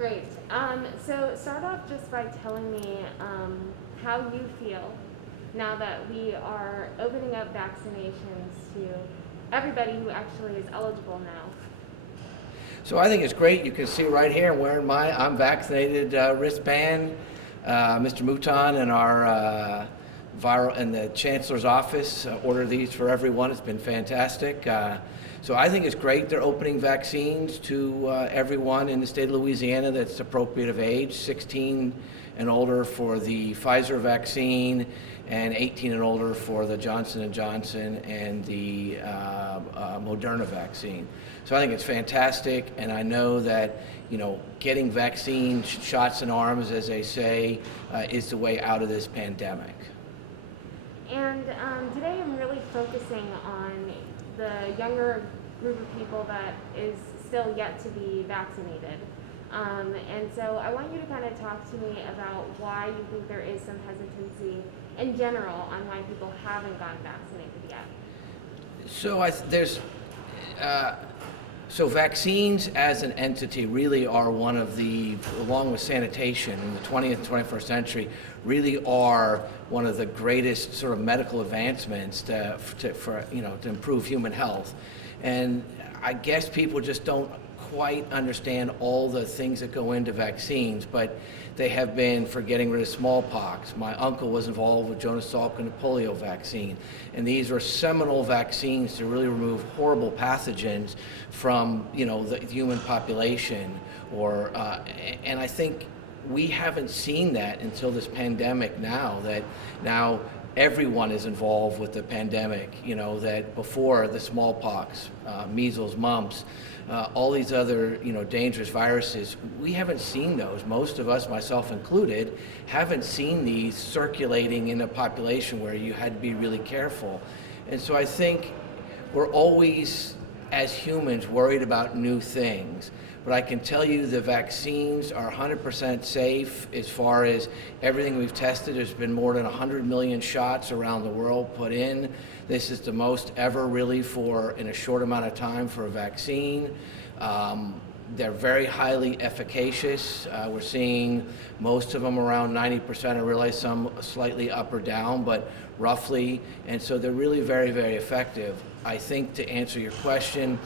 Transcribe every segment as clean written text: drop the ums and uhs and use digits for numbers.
Great. So start off just by telling me how you feel now that we are opening up vaccinations to everybody who actually is eligible now. So I think it's great. You can see right here, I'm wearing my I'm vaccinated wristband. Mr. Mouton and our viral and the Chancellor's office ordered these for everyone. It's been fantastic. So I think it's great they're opening vaccines to everyone in the state of Louisiana that's appropriate of age, 16 and older for the Pfizer vaccine, and 18 and older for the Johnson & Johnson and the Moderna vaccine. So I think it's fantastic, and I know that, you know, getting vaccine shots in arms, as they say, is the way out of this pandemic. And today I'm really focusing on the younger group of people that is still yet to be vaccinated. And so I want you to kind of talk to me about why you think there is some hesitancy in general on why people haven't gotten vaccinated yet. So vaccines as an entity really are one of the, along with sanitation in the 20th and 21st century, really are one of the greatest sort of medical advancements to improve human health. And I guess people just don't quite understand all the things that go into vaccines, but they have been for getting rid of smallpox. My uncle was involved with Jonas Salk and the polio vaccine, and these are seminal vaccines to really remove horrible pathogens from, you know, the human population. And I think we haven't seen that until this pandemic now, that now everyone is involved with the pandemic, you know, that before the smallpox, measles, mumps, all these other, you know, dangerous viruses, we haven't seen those. Most of us, myself included, haven't seen these circulating in a population where you had to be really careful. And so I think we're always, as humans, worried about new things. But I can tell you the vaccines are 100% safe as far as everything we've tested. There's been more than 100 million shots around the world put in. This is the most ever really in a short amount of time for a vaccine. They're very highly efficacious. We're seeing most of them around 90%. I realize some slightly up or down, but roughly. And so they're really very, very effective. I think to answer your question,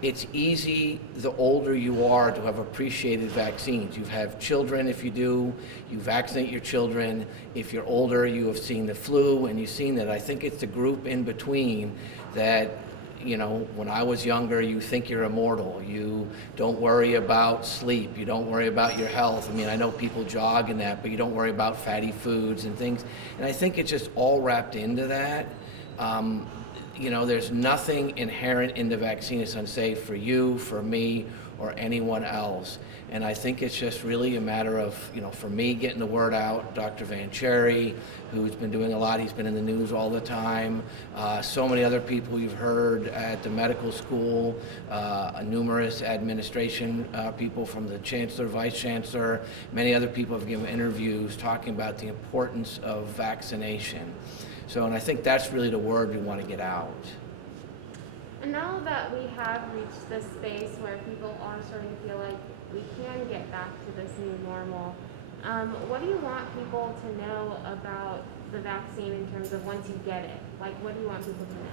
it's easy, the older you are, to have appreciated vaccines. You have children, if you do, you vaccinate your children. If you're older, you have seen the flu and you've seen that. I think it's the group in between that, you know, when I was younger, you think you're immortal. You don't worry about sleep. You don't worry about your health. I mean, I know people jog in that, but you don't worry about fatty foods and things. And I think it's just all wrapped into that. You know, there's nothing inherent in the vaccine that's unsafe for you, for me, or anyone else. And I think it's just really a matter of, you know, for me, getting the word out. Dr. Van Cherry, who's been doing a lot, he's been in the news all the time. So many other people you've heard at the medical school, numerous administration people from the Chancellor, Vice Chancellor, many other people have given interviews talking about the importance of vaccination. So, and I think that's really the word we want to get out. And now that we have reached this space where people are starting to feel like we can get back to this new normal, what do you want people to know about the vaccine in terms of once you get it? Like, what do you want people to know?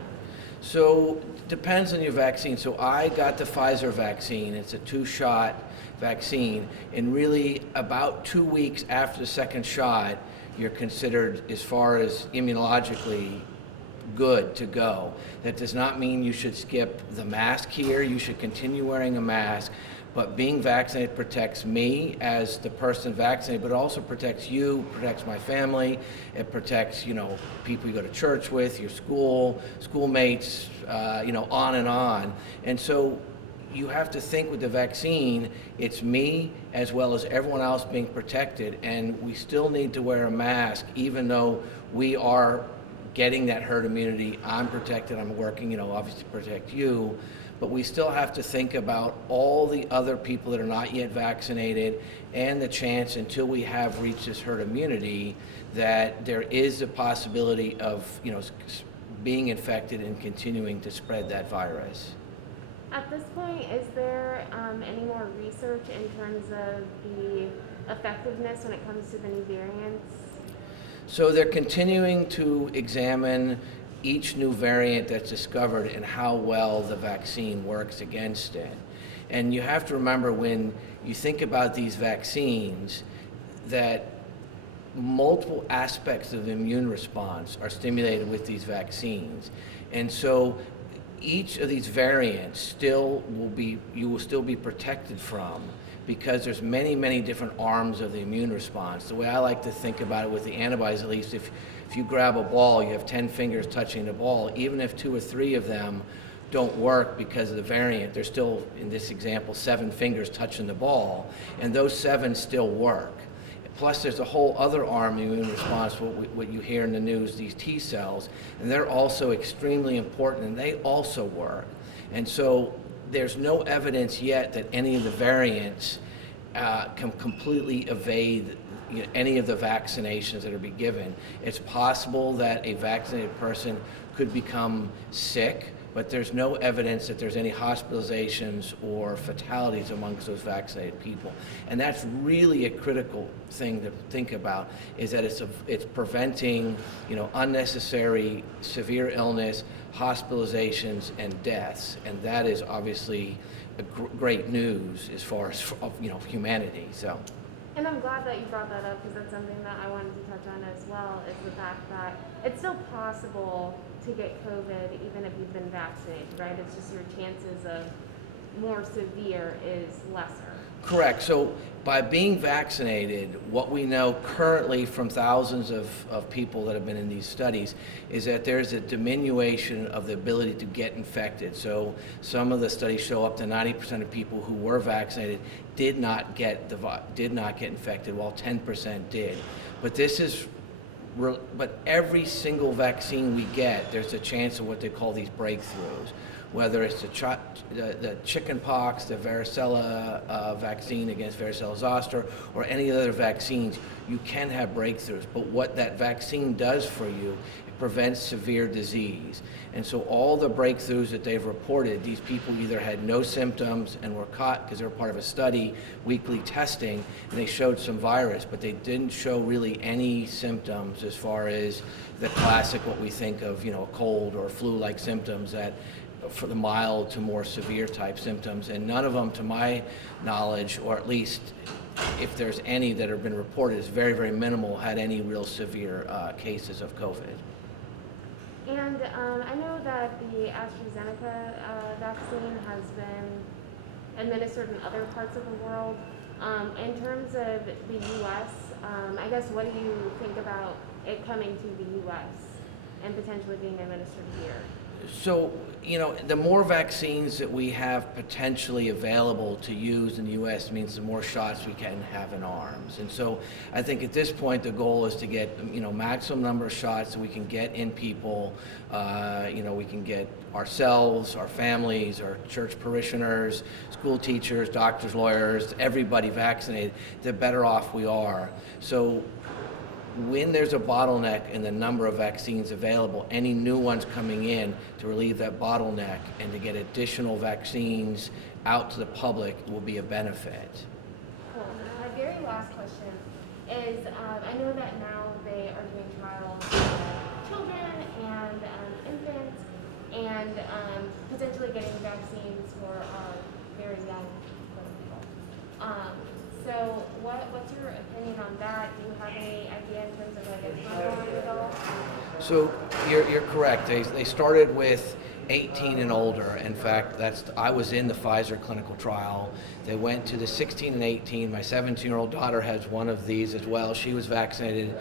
So, depends on your vaccine. So I got the Pfizer vaccine. It's a 2-shot vaccine. And really, about 2 weeks after the second shot, you're considered, as far as immunologically, good to go. That does not mean you should skip the mask here. You should continue wearing a mask. But being vaccinated protects me as the person vaccinated, but it also protects you, protects my family. It protects, you know, people you go to church with, your schoolmates, you know, on and on. And so you have to think with the vaccine, it's me as well as everyone else being protected, and we still need to wear a mask even though we are getting that herd immunity. I'm protected, I'm working, you know, obviously to protect you, but we still have to think about all the other people that are not yet vaccinated and the chance, until we have reached this herd immunity, that there is a possibility of, you know, being infected and continuing to spread that virus. At this point, is there any more research in terms of the effectiveness when it comes to the new variants? So they're continuing to examine each new variant that's discovered and how well the vaccine works against it. And you have to remember, when you think about these vaccines, that multiple aspects of the immune response are stimulated with these vaccines. And so each of these variants you will still be protected from, because there's many different arms of the immune response. The way I like to think about it with the antibodies, at least, if you grab a ball, you have 10 fingers touching the ball. Even if 2 or 3 of them don't work because of the variant, there's still, in this example, 7 fingers touching the ball, and those 7 still work. Plus, there's a whole other arm of the immune response, what you hear in the news, these T cells, and they're also extremely important, and they also work. And so there's no evidence yet that any of the variants can completely evade any of the vaccinations that are being given. It's possible that a vaccinated person could become sick, but there's no evidence that there's any hospitalizations or fatalities amongst those vaccinated people. And that's really a critical thing to think about, is that it's preventing, unnecessary severe illness, hospitalizations, and deaths. And that is obviously great news as far as, humanity. So. And I'm glad that you brought that up, because that's something that I wanted to touch on as well, is the fact that it's still possible to get COVID even if you've been vaccinated, right? It's just your chances of more severe is lesser. Correct. So by being vaccinated, what we know currently from thousands of people that have been in these studies is that there's a diminution of the ability to get infected. So some of the studies show up to 90% of people who were vaccinated did not get infected, while 10% did. But every single vaccine we get, there's a chance of what they call these breakthroughs. Whether it's the chicken pox, the varicella vaccine against varicella zoster, or any other vaccines, you can have breakthroughs. But what that vaccine does for you, it prevents severe disease. And so all the breakthroughs that they've reported, these people either had no symptoms and were caught because they were part of a study, weekly testing, and they showed some virus, but they didn't show really any symptoms as far as the classic, what we think of, a cold or flu-like symptoms, that for the mild to more severe type symptoms, and none of them, to my knowledge, or at least if there's any that have been reported, is very minimal, had any real severe cases of COVID. And I know that the AstraZeneca vaccine has been administered in other parts of the world. In terms of the U.S., I guess, what do you think about it coming to the U.S. and potentially being administered here? So, the more vaccines that we have potentially available to use in the U.S. means the more shots we can have in arms. And so I think at this point the goal is to get, maximum number of shots that we can get in people. We can get ourselves, our families, our church parishioners, school teachers, doctors, lawyers, everybody vaccinated, the better off we are. So when there's a bottleneck in the number of vaccines available, any new ones coming in to relieve that bottleneck and to get additional vaccines out to the public will be a benefit. Cool. My very last question is, I know that now they are doing trials on children and infants, and potentially getting vaccines for very young people. So what's your opinion on that? Do you have any idea in terms of like a timeline at all? So you're correct. They started with 18 and older. In fact, I was in the Pfizer clinical trial. They went to the 16 and 18. My 17-year-old daughter has one of these as well. She was vaccinated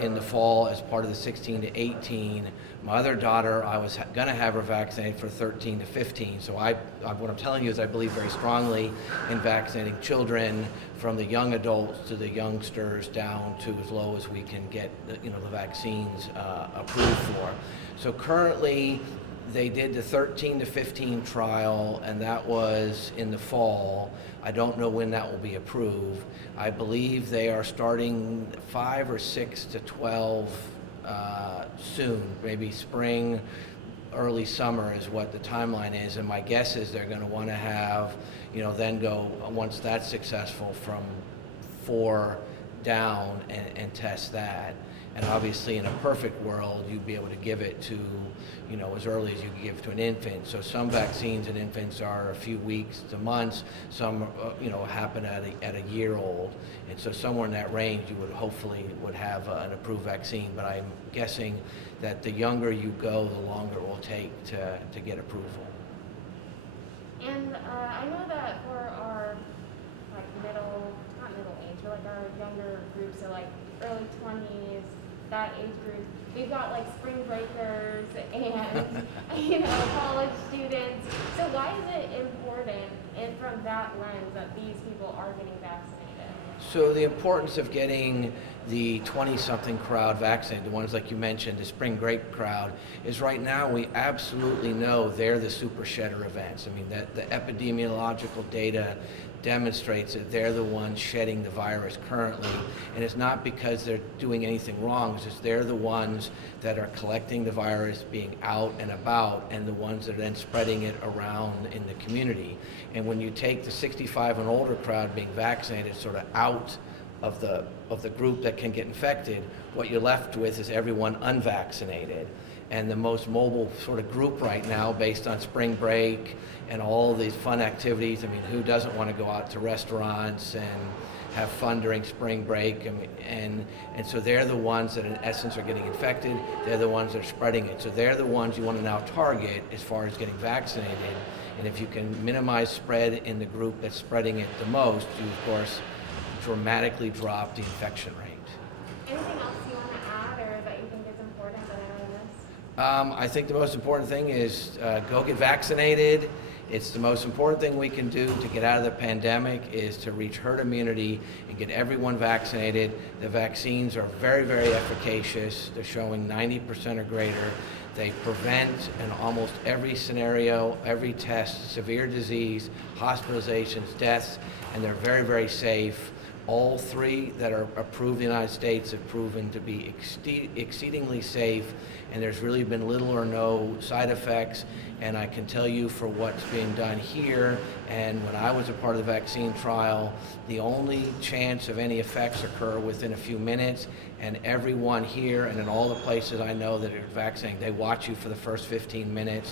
in the fall as part of the 16 to 18. My other daughter, I was going to have her vaccinated for 13 to 15. So what I'm telling you is I believe very strongly in vaccinating children, from the young adults to the youngsters down to as low as we can get the vaccines approved for. So currently, they did the 13 to 15 trial, and that was in the fall. I don't know when that will be approved. I believe they are starting 5 or 6 to 12 soon, maybe spring, early summer is what the timeline is, and my guess is they're going to want to have, then go, once that's successful, from 4 down and test that. And obviously, in a perfect world, you'd be able to give it to, as early as you could give it to an infant. So some vaccines in infants are a few weeks to months. Some, happen at a year old. And so somewhere in that range, you would hopefully would have an approved vaccine. But I'm guessing that the younger you go, the longer it will take to get approval. And I know that for our not middle age, but like our younger group, so like early 20s, that age group, we've got like spring breakers and college students. So why is it important, and from that lens, that these people are getting vaccinated? So the importance of getting the 20-something crowd vaccinated, the ones like you mentioned, the spring break crowd, is right now we absolutely know they're the super shedder events. I mean, that the epidemiological data demonstrates that they're the ones shedding the virus currently, and it's not because they're doing anything wrong, it's just they're the ones that are collecting the virus, being out and about, and the ones that are then spreading it around in the community. And when you take the 65 and older crowd being vaccinated sort of out of the group that can get infected, what you're left with is everyone unvaccinated. And the most mobile sort of group right now, based on spring break and all these fun activities. I mean, who doesn't want to go out to restaurants and have fun during spring break? I mean, and so they're the ones that in essence are getting infected. They're the ones that are spreading it. So they're the ones you want to now target as far as getting vaccinated. And if you can minimize spread in the group that's spreading it the most, you of course dramatically drop the infection rate. Anything else you want to add, or that you think is important that I missed? I think the most important thing is go get vaccinated. It's the most important thing we can do to get out of the pandemic, is to reach herd immunity and get everyone vaccinated. The vaccines are very, very efficacious. They're showing 90% or greater. They prevent in almost every scenario, every test, severe disease, hospitalizations, deaths, and they're very, very safe. All 3 that are approved in the United States have proven to be exceedingly safe, and there's really been little or no side effects. And I can tell you, for what's being done here, and when I was a part of the vaccine trial, the only chance of any effects occur within a few minutes, and everyone here and in all the places I know that are vaccinating, they watch you for the first 15 minutes,